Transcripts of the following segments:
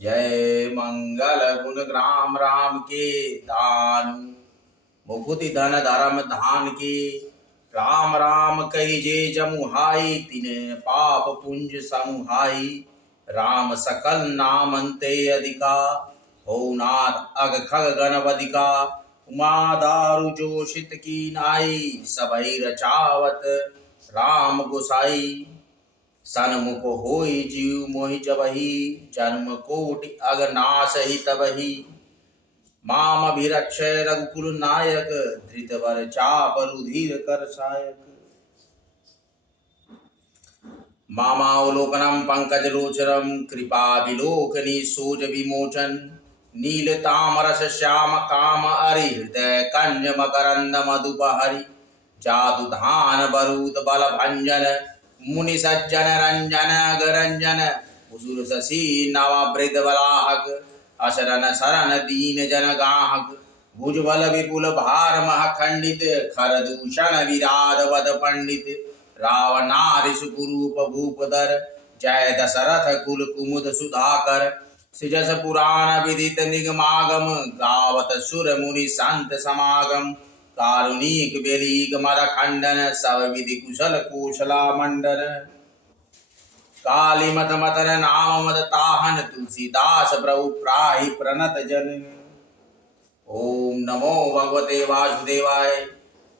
जय मंगल गुण ग्राम राम के दानु मुकुति धन धर्म धान के। राम राम कही जे जमुहाई तिने पाप पुंज समुहाई। राम सकल नाम अंते अधिका हो नाथ अग खग गणपदिका। उमा दारु जोशित की नाई सबई रचावत राम गोसाई। सन्मुख होई जीव मोहि जबहि जन्म कोटि अगनाश ही तबहि। माम अभिरक्षय रघुकुल नायक धृत वर चाप रुधिर कर सायक। मामावलोकनम पंकज लोचरम कृपा विलोकनी सोज विमोचन। नील तामरस श्याम काम हरि हृदय कंज मकरंद मधुप हरि। जादु धान बरूद बल भंजन मुनि सज्जन रंजन गरंजन। हुजुर शशि नववृद बलाहक असरन शरण दीन जन गाहक। भुजबल विपुल भार मह खंडित खर दूषण विराध वद पंडित। रावणारि सुकुरूप भूपधर जय दशरथ कुल कुमुद सुधाकर। सृजस पुराण विदित निगमागम गावत सुर मुनि संत समागम। कारुणिक बेलीक मद खंडन सब विधि कुशल कौशला मंडन। काली मत मदन नाम मद ताहन तुलसीदास प्रभु प्राहि प्रणत जन। ओम नमो भगवते वासुदेवाय।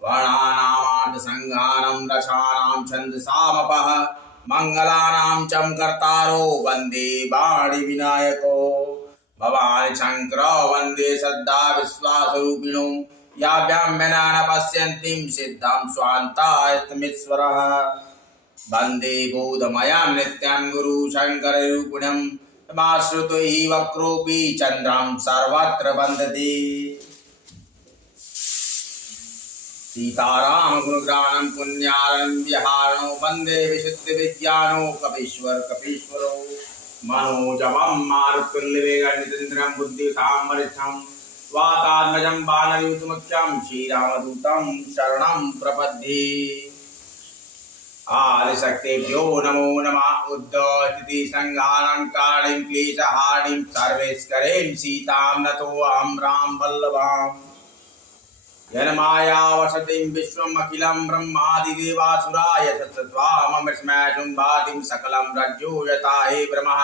वर्णानामार्थ संघानं रसानां छन्दसामपः। मंगलानां चं कर्तारो वन्दे वाणी विनायको। भवानि शङ्करो वन्दे सद्दा विश्वासरूपिणो। याभ्यां न पश्यन्तीं सिद्धां स्वान्तायतमीश्वरः। वन्दे बोधमयं नित्यं गुरु शङ्कररूपिणं। तमाश्रितो हि वक्रोऽपि चन्द्रं सर्वत्र वन्दते। सीताराम गुणग्राणं पुण्यालं विहारणो वन्दे विशुद्धविज्ञानो कपीश्वर कपीश्वरो। मनोजवं मारुततुल्यवेगं नितीन्द्रं बुद्धिमतां वरिष्ठं। वातात्मजं बाणयुतमुख्यं श्रीरामदूतं शरणं प्रपद्ये। आदिशक्तिभ्यो नमो नमः। उद्धवतिथि संहारं कारणीं क्लेशहारिणीं सर्वेश्वरीं सीतां नतोऽहं राम वल्लभाम्। यन्माया वसतिं विश्वम् अखिलं ब्रह्मादिदेवासुरा यशस्त्वामृष्मैषुं भातिं सकलं रज्जो यथा हे ब्रह्मः।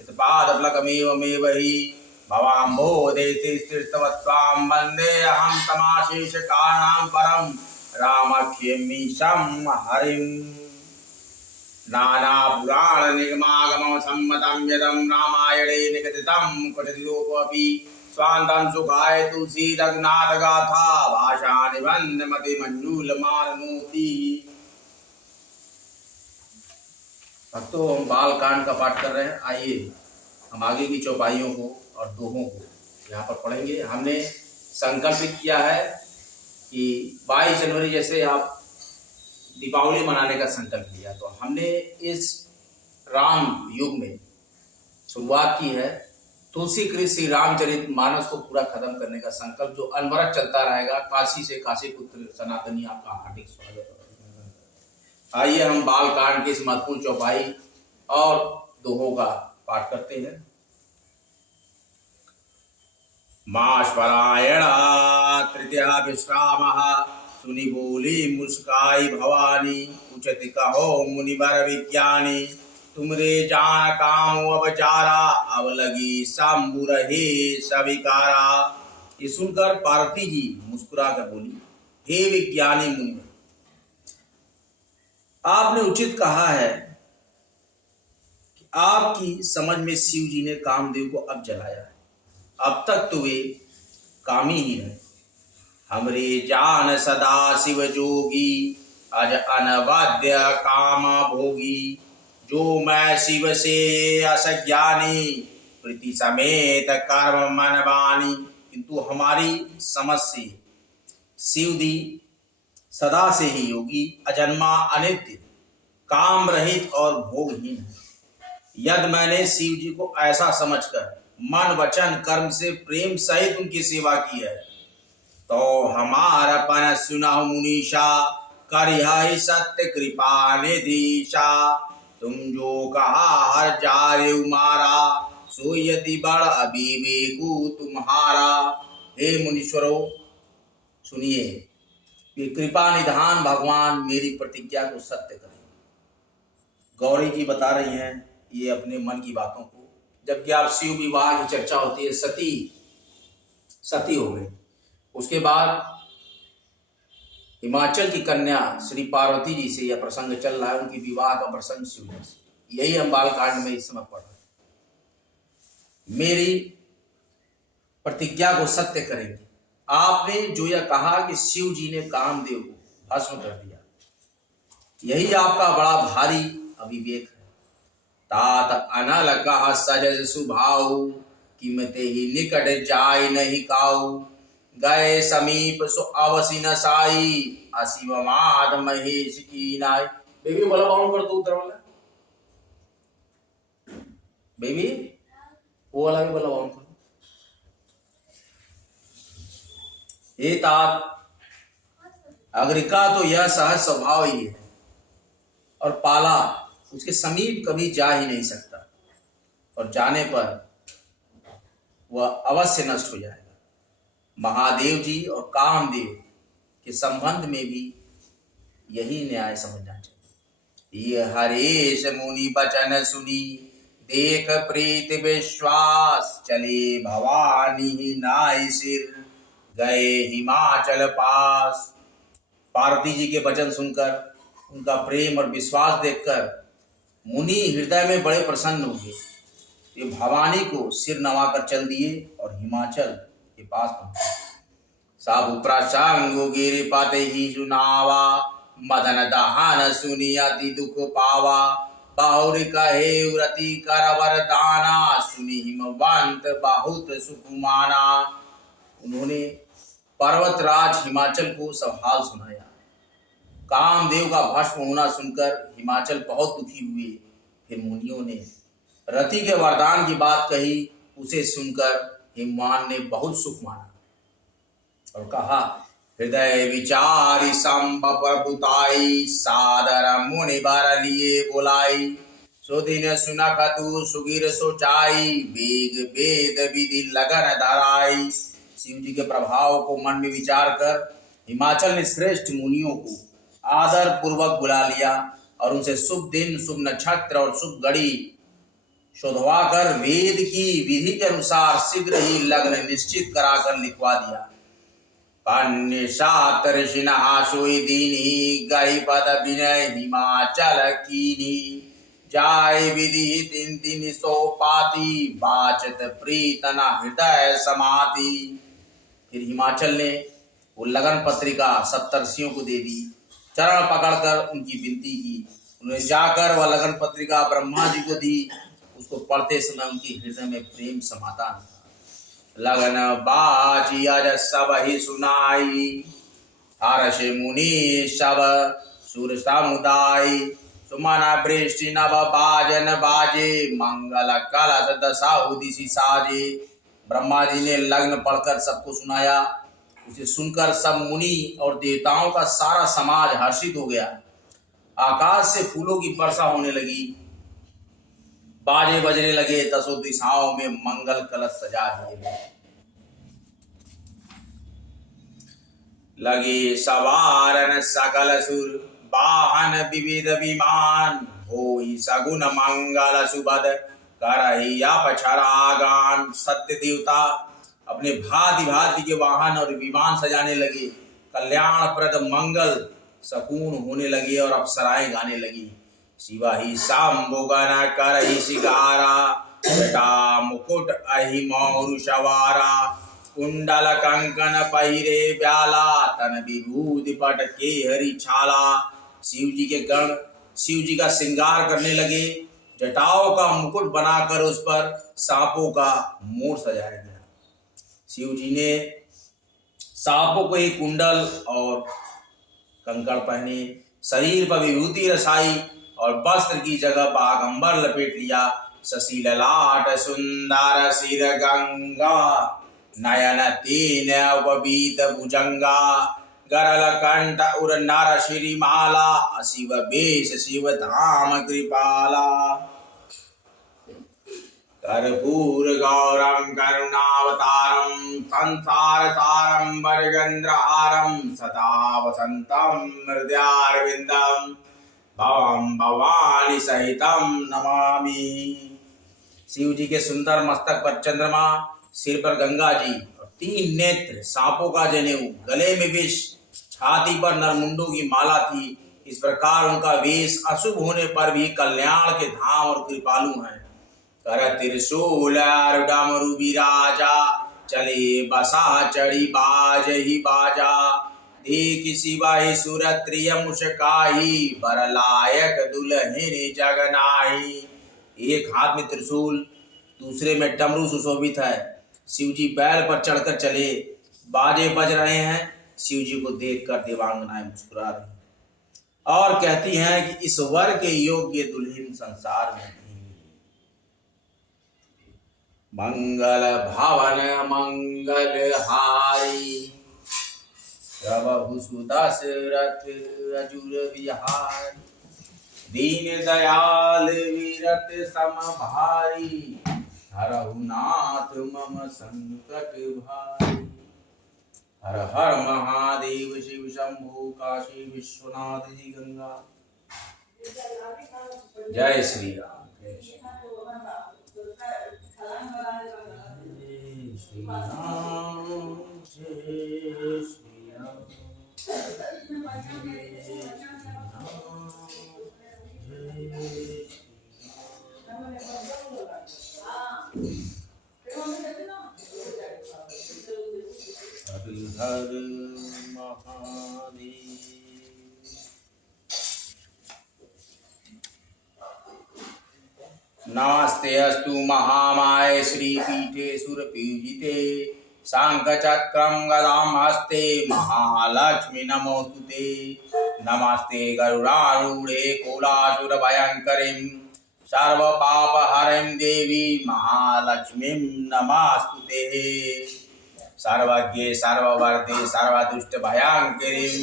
यत्पादफलकमेवमेव हि भवाम्भोदेतिस्थिरत्वां वन्देऽहं तमाशेषकारणां परं रामाख्यमीशं हरिम्। नानापुराण निगमागम सम्मतं यदं रामायणे निगदितं क्वचिदोपि स्वान्तं सुखाय तुलसी रघुनाथ गाथा भाषा निबंध मति मंजूल मानोति। भक्तों, हम बाल कांड का पाठ कर रहे हैं। आइए हम आगे की चौपाइयों को और दोहों को यहाँ पर पढ़ेंगे। हमने संकल्पित किया है कि 22 जनवरी जैसे आप दीपावली मनाने का संकल्प लिया, तो हमने इस राम युग में शुरुआत की है तुलसी कृत श्री रामचरित मानस को पूरा खत्म करने का संकल्प, जो अनवरत चलता रहेगा। काशी से काशी पुत्र सनातनी आपका हार्दिक स्वागत है। आइए हम बाल कांड की इस महत्वपूर्ण चौपाई और दोहों का पाठ करते हैं। मासपरायणा तृतीया विश्रामः। सुनि बोली मुस्काई भवानी उचत कहो मुनिवर विज्ञानी। तुमरे जान काम अब चारा अब लगी शंभु रहे सविकारा। ये सुनकर पार्वती जी मुस्कुरा कर बोली, हे विज्ञानी मुनि, आपने उचित कहा है कि आपकी समझ में शिव जी ने कामदेव को अब जलाया है। अब तक तो वे कामी ही रहे। हमरे जान सदा शिव जोगी अज अनवद्य काम भोगी। जो मैं शिव से असज्ञानी प्रीति समेत कर्म मन बानी। किंतु हमारी समझ से शिव जी सदा से ही योगी, अजन्मा, अनित्य, काम रहित और भोगहीन है। यदि मैंने शिव जी को ऐसा समझकर मन वचन कर्म से प्रेम सहित उनकी सेवा की है, तो हमारा पन सुना मुनीषा करिहा सत्य कृपा निधीशा। तुम जो कहा हर जारे मारा सोयति बड़ अविवेकु तुम्हारा। हे मुनीश्वरों, सुनिए, कि कृपा निधान भगवान मेरी प्रतिज्ञा को सत्य करें। गौरी जी बता रही हैं ये अपने मन की बातों को। जबकि आप शिव विवाह की चर्चा होती है, सती हो गई। उसके बाद हिमाचल की कन्या श्री पार्वती जी से यह प्रसंग चल रहा है, उनकी विवाह का प्रसंग शिव जी से। यही हम बालकांड में इस समय पढ़ रहे हैं। मेरी प्रतिज्ञा को सत्य करेंगे। आपने जो यह कहा कि शिव जी ने कामदेव को भस्म कर दिया, यही आपका बड़ा भारी अविवेक है। तात अनल कह सजस सुभाऊ, कीमते ही निकट जाय नहीं काऊ। गए समीप सो अवसी न साई, अशिव माद महेश की नाई। बेबी बोला बाउंड कर दो उधर वाला। बेबी वो वाला भी बोला बाउंड कर। हे तात, अग्रिका तो यह सहज स्वभाव ही है, और पाला उसके समीप कभी जा ही नहीं सकता, और जाने पर वह अवश्य नष्ट हो जाएगा। महादेव जी और कामदेव के संबंध में भी यही न्याय समझना चाहिए। ये हरेश मुनि बचन सुनी, देख प्रीत विश्वास। चले भवानी नाई सिर, गए हिमाचल पास। पार्वती जी के वचन सुनकर, उनका प्रेम और विश्वास देखकर मुनि हृदय में बड़े प्रसन्न हुए। ये भवानी को सिर नवाकर चल दिए और हिमाचल के पास पहुंचे। साबु प्रसंग गिर पाते ही सुनावा, मदन दहन सुनी अति दुख पावा। बाहुर कहे व्रति कर वरदाना, सुनी हिमवंत बहुत सुकुमाना। उन्होंने पर्वतराज हिमाचल को सब हाल सुनाया। कामदेव का भस्म होना सुनकर हिमाचल बहुत दुखी हुए। फिर मुनियों ने रति के वरदान की बात कही। उसे सुनकर हिमवान ने बहुत सुख माना और कहा, हृदय विचारी संभव प्रभुताई। सादर मुनि बर लिए बुलाई, सुदिन सुनक तू सुगिर सोचाई। वेग वेद विधि लगन धराई। शिव जी के प्रभाव को मन में विचार कर हिमाचल ने श्रेष्ठ मुनियों को आदर पूर्वक बुला लिया और उनसे शुभ दिन, शुभ नक्षत्र और शुभ घड़ी शोधवा कर वेद की विधि के अनुसार शीघ्र ही लग्न निश्चित कराकर लिखवा दिया। कन्या सात ऋषिना सोई दीनी, गई पद विनय हिमाचल कीनी। जाय विधि तीन तीन सो पाती, बाचत प्रीतना हृदय समाति। फिर हिमाचल ने वो लगन पत्रिका 70 ऋषियों को दे दी। चरण पकड़कर उनकी विनती की। उन्हें जाकर वह लगन पत्रिका ब्रह्मा जी को दी। उसको पढ़ते समय उनकी हृदय में प्रेम समाता था। लगन बाजी अज सब ही सुनाई, हर्ष मुनि सब सुर समुदाय। सुमन वृष्टि नभ बाजन बाजे, मंगल कलश दशाहु दिशि साजे। ब्रह्मा जी ने लग्न पढ़कर सबको सुनाया। उसे सुनकर सब मुनि और देवताओं का सारा समाज हर्षित हो गया। आकाश से फूलों की वर्षा होने लगी, बाजे बजने लगे, दसों दिशाओं में मंगल कलश सजा दिए गए। लगे सवारन सकल सुर, वाहन विविध विमान। होई सगुन मंगल सुबद, करहि अपक्षरागान। सत्य देवता अपने भांति भांति के वाहन और विमान सजाने लगे। कल्याणप्रद मंगल सकून होने लगे और अप्सराएं गाने लगी। शिवा ही सांबुगन करहि शिगारा, जटा मुकुट अहि मौरु सवारा। कुंडल कंकन पहिरे ब्याला, तन विभूति पट के हरि छाला। शिव जी के गण शिव जी का श्रृंगार करने लगे। जटाओं का मुकुट बनाकर उस पर सांपों का मोर सजाया गया। शिव जी ने सांपों को एक कुंडल और कंकड़ पहने, शरीर पर विभूति रसाई और वस्त्र की जगह बागंबर लपेट लिया। शशि ललाट सुंदर सिर गंगा, नयन तीन उपबीत भुजंगा। गरल कंठ उर नर श्रीमाला, अशिव वेश शिव धाम कृपाला। कर्पूर गौरम करुणावतारम संसार सारम भजगंधहारम सदा वसंतम हृदयारविंदम भवम भवानी सहितम नमामि। शिव जी के सुंदर मस्तक पर चंद्रमा, सिर पर गंगा जी और 3 नेत्र, सांपों का जनेऊ, गले में विष, छाती पर नरमुंडों की माला थी। इस प्रकार उनका वेश अशुभ होने पर भी कल्याण के धाम और कृपालु हैं। कर त्रिशूल डमरू विराजा, चले बसा चढ़ी बाज ही बाजा। देख शिवाही सुरत्रिय मुस्काही, बरलायक दुल्हन जगनाही। एक हाथ में त्रिशूल, दूसरे में डमरू सुशोभित है। शिव जी बैल पर चढ़कर चले, बाजे बज रहे हैं। शिव जी को देखकर देवांगनाएं मुस्कुरा रही और कहती हैं कि इस वर के योग्य दुल्हन संसार में नहीं। मंगल भवन मंगल हारी, प्रभु सुदशरथ अजुर विहार। दीन दयाल वीरत सम भारी, हरहु नाथ मम संकट भारी। हर हर महादेव शिव शंभु काशी विश्वनाथ जी गंगा। जय श्री राम। जय श्री राम। जय श्री राम। जय श्री राम। हर महादेव। नमस्ते अस्तु महामाये श्रीपीठे सुरपूजिते, शंखचक्रं गदां हस्ते महालक्ष्मी नमोस्तुते। नमस्ते गरुडारूढे कुलासुरभयङ्करीं, सर्वपापहरीं देवी महालक्ष्मीं नमस्तुते। सर्वज्ञे सर्ववर्ते सर्वदुष्टभयङ्करीं,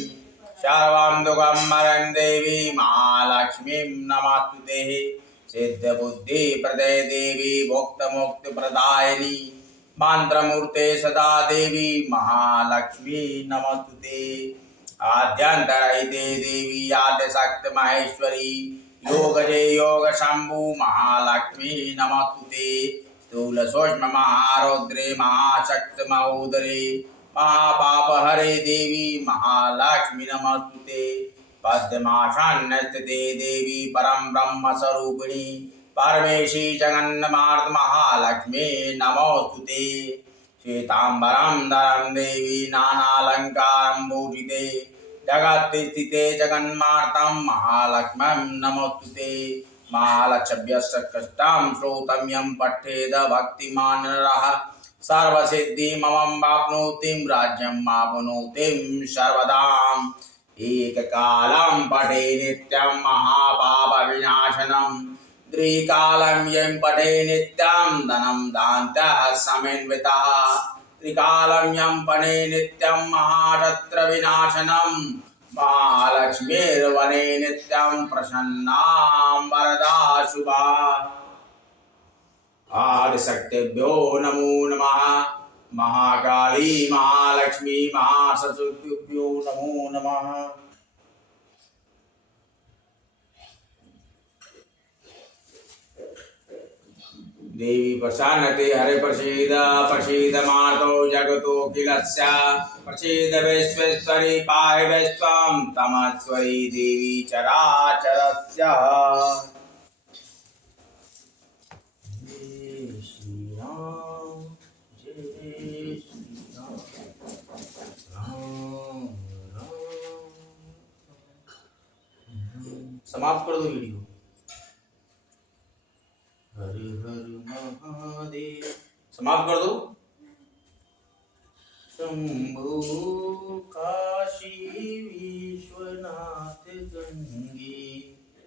सर्वं दुःखहरं देवी महालक्ष्मीं नमस्तुते। सिद्धबुद्धि प्रदे देवी भोक्तमोक्त प्रदायिनी, मंत्रमूर्ते सदा देवी महालक्ष्मी नमस्तुते। आद्यंतरहिते देवी आद्यशक्त महेश्वरी, योगजे योग शंभु महालक्ष्मी नमस्तुते। स्थूल सूक्ष्म महारौद्रे महाशक्त महोदरे, महापाप हरे देवी महालक्ष्मी नमस्तुते। पद्मासन स्थिते देवी परम ब्रह्म स्वरूपिणी, परमेशी जगन्मार्ग महालक्ष्मी नमोस्तुते। श्वेतांबरं धरं देवी नानालंकारं भूषिते, जगत् स्थिते जगन्मार्तं महालक्ष्म्यं नमोस्तुते। महालक्ष्म्यष्टकष्टं श्रोतं यं पठेद भक्तिमान् नरः, सर्वसिद्धिममं वाप्नोतिं राज्यं आप्नोतिं सर्वदाम्। एक कालं पठे नित्यं महापाप विनाशनं, त्रिकालं यं पठे नित्यं धनं दान्तः समन्वितः। त्रिकालं यं पठे नित्यं महाशत्र विनाशनं, महालक्ष्मीर्वने नित्यं प्रसन्नां वरदा शुभा। आदिशक्तिभ्यो नमो नमः। महाकाली महालक्ष्मी महासरस्वतीभ्यो नमो नमः। देवी प्रसन्नते हरे प्रसीद, प्रसीद मातो जगतो किलस्य, प्रसीद विश्वेश्वरी पाहि विश्वं तमस्वरी देवी चराचरस्य। समाप्त कर दो वीडियो। हर हर महादेव समाप्त कर दो। शंभो काशी विश्वनाथ गंगे,